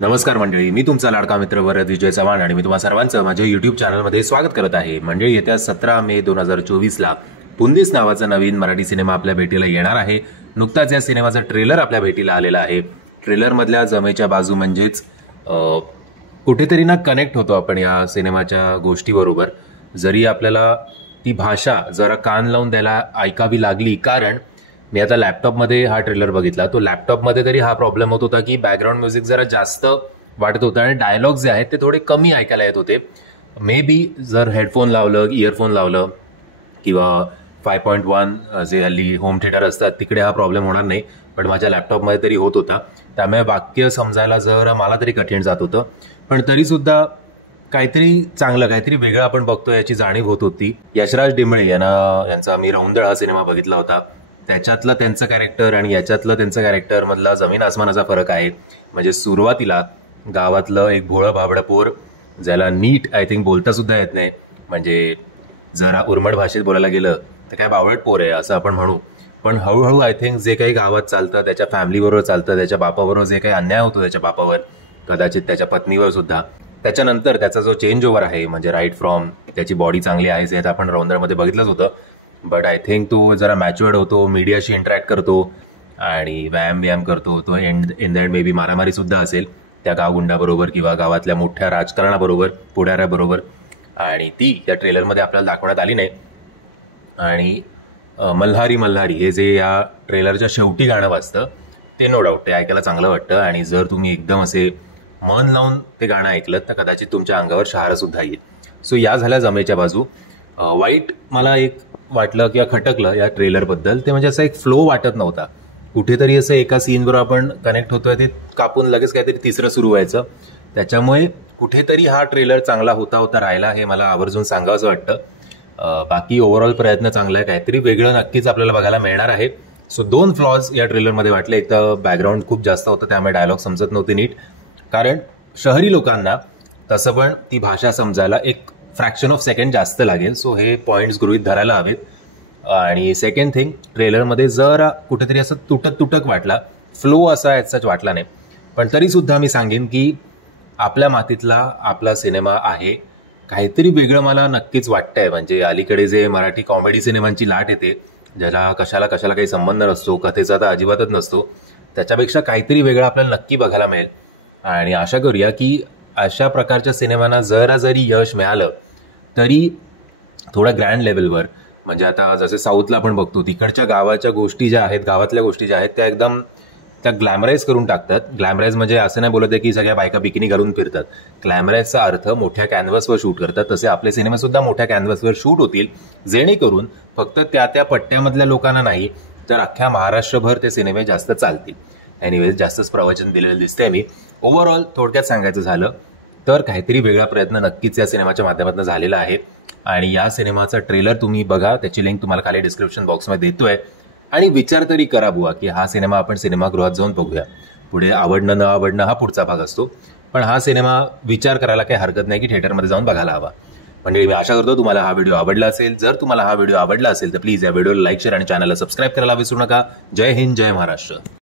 नमस्कार मंडळी, मी तुमचा लाडका मित्र वरद विजय चव्हाण आणि मी तुम्हा सर्वांचं माझ्या युट्यूब चॅनलमध्ये स्वागत करत आहे. मंडळी, येत्या 17 मे 2024ला पुंदिस नावाचा नवीन मराठी सिनेमा आपल्या भेटीला येणार आहे. नुकताच या सिनेमाचा ट्रेलर आपल्या भेटीला आलेला आहे. ट्रेलरमधल्या जमेच्या बाजू म्हणजेच कुठेतरी ना कनेक्ट होतो आपण या सिनेमाच्या गोष्टीबरोबर. जरी आपल्याला ती भाषा जरा कान लावून द्यायला ऐकावी लागली, कारण मी आता लॅपटॉपमध्ये हा ट्रेलर बघितला. तो लॅपटॉपमध्ये तरी हा प्रॉब्लेम होत होता की बॅकग्राऊंड म्युझिक जरा जास्त वाटत होतं आणि डायलॉग जे आहेत ते थोडे कमी ऐकायला येत होते. मे बी जर हेडफोन लावलं, इयरफोन लावलं किंवा 5.1 जे हल्ली होम थिएटर असतात तिकडे हा प्रॉब्लेम होणार नाही, पण माझ्या लॅपटॉपमध्ये तरी होत होता. त्यामुळे वाक्य समजायला जर मला तरी कठीण जात होतं, पण तरीसुद्धा काहीतरी चांगलं, काहीतरी वेगळं आपण बघतो याची जाणीव होत होती. यशराज डिंबळे यांचा मी रौंदळ हा सिनेमा बघितला होता. त्याच्यातलं त्यांचं कॅरेक्टर आणि याच्यातलं त्यांचं कॅरेक्टर मधला जमीन आसमानाचा फरक आहे. म्हणजे सुरुवातीला गावातलं एक भोळं भाबडं पोर, ज्याला नीट आय थिंक बोलता सुद्धा येत नाही, म्हणजे जरा उर्मट भाषेत बोलायला गेलं तर काय बावळट पोर आहे असं आपण म्हणू. पण हळूहळू आय थिंक जे काही गावात चालतं, त्याच्या फॅमिलीबरोबर चालतं, त्याच्या बापाबरोबर जे काही अन्याय होतो त्याच्या बापावर, कदाचित त्याच्या पत्नीवर सुद्धा, त्याच्यानंतर त्याचा जो चेंज ओव्हर आहे, म्हणजे राईट फ्रॉम त्याची बॉडी चांगली आहे हे आपण रौंदळमध्ये बघितलंच होतं. बट आय थिंक तो जरा मॅच्युअर्ड होतो, मीडियाशी इंटरॅक्ट करतो आणि व्यायाम करतो. तो in the end may be मारामारी सुद्धा असेल त्या गावगुंडाबरोबर किंवा गावातल्या मोठ्या राजकारणाबरोबर, पुढाऱ्याबरोबर, आणि ती या ट्रेलरमध्ये आपल्याला दाखवण्यात आली नाही. आणि मल्हारी मल्हारी हे जे या ट्रेलरच्या शेवटी गाणं वाजतं ते नो डाऊट ते ऐकायला चांगलं वाटतं. आणि जर तुम्ही एकदम असे मन लावून ते गाणं ऐकलं तर कदाचित तुमच्या अंगावर शहारं सुद्धा येईल. सो या झाल्या जमेच्या बाजू. वाईट मला एक वाटलं किंवा खटकलं या ट्रेलरबद्दल ते म्हणजे असं एक फ्लो वाटत नव्हता. कुठेतरी असं एका सीनवर आपण कनेक्ट होतोय ते कापून लगेच काहीतरी तिसरं सुरू व्हायचं. त्याच्यामुळे कुठेतरी हा ट्रेलर चांगला होता राहिला हे मला आवर्जून सांगावंसं वाटतं. बाकी ओव्हरऑल प्रयत्न चांगला आहे, काहीतरी वेगळं नक्कीच आपल्याला बघायला मिळणार आहे. सो 2 फ्लॉज या ट्रेलरमध्ये वाटले. एक तर बॅकग्राऊंड खूप जास्त होतं, त्यामुळे डायलॉग समजत नव्हते नीट, कारण शहरी लोकांना तसं पण ती भाषा समजायला एक फ्रॅक्शन ऑफ सेकंड जास्त लागेल. सो हे पॉईंट्स गृहीत धरायला हवेत. आणि सेकंड थिंग, ट्रेलरमध्ये जरा कुठेतरी असं तुटक वाटला, फ्लो असा याचाच वाटला नाही. पण तरीसुद्धा मी सांगेन की आपल्या मातीतला आपला सिनेमा आहे, काहीतरी वेगळं मला नक्कीच वाटतंय. म्हणजे अलीकडे जे मराठी कॉमेडी सिनेमांची लाट येते, ज्याला कशाला काही संबंध नसतो, कथेचा तर अजिबातच नसतो, त्याच्यापेक्षा काहीतरी वेगळं आपल्याला नक्की बघायला मिळेल. आणि आशा करूया की अशा प्रकारच्या सिनेमांना जरी यश मिळालं तरी थोडं ग्रँड लेवलवर, म्हणजे आता जसे साऊथला आपण बघतो तिकडच्या गावाच्या गोष्टी ज्या आहेत, गावातल्या गोष्टी ज्या आहेत त्या एकदम त्या ग्लॅमराईज करून टाकतात. ग्लॅमराईज म्हणजे असं नाही बोलत आहे की सगळ्या बायका बिकिनी घालून फिरतात. ग्लॅमराईजचा अर्थ मोठ्या कॅनव्हसवर शूट करतात. तसे आपले सिनेमा सुद्धा मोठ्या कॅनव्हसवर शूट होतील, जेणेकरून फक्त त्या पट्ट्यामधल्या लोकांना नाही तर अख्ख्या महाराष्ट्रभर ते सिनेमे जास्त चालतील. एनिवेज, जास्तच प्रवचन दिलेलं दिसतंय मी. ओव्हरऑल थोडक्यात सांगायचं झालं तर काहीतरी वेगळा प्रयत्न नक्कीच या सिनेमाच्या माध्यमातून झालेला आहे. आणि या सिनेमाचा ट्रेलर तुम्ही बघा, त्याची लिंक तुम्हाला खाली डिस्क्रिप्शन बॉक्समध्ये देतोय. आणि विचार तरी करा बुवा की हा सिनेमा आपण सिनेमागृहात जाऊन बघूया. पुढे आवडणं न आवडणं हा पुढचा भाग असतो, पण हा सिनेमा विचार करायला काही हरकत नाही की थिएटरमध्ये जाऊन बघायला हवा. म्हणजे मी आशा करतो तुम्हाला हा व्हिडिओ आवडला असेल. जर तुम्हाला हा व्हिडिओ आवडला असेल तर प्लीज या व्हिडिओला लाईक, शेअर आणि चॅनलला सबस्क्राईब करायला विसरू नका. जय हिंद, जय महाराष्ट्र.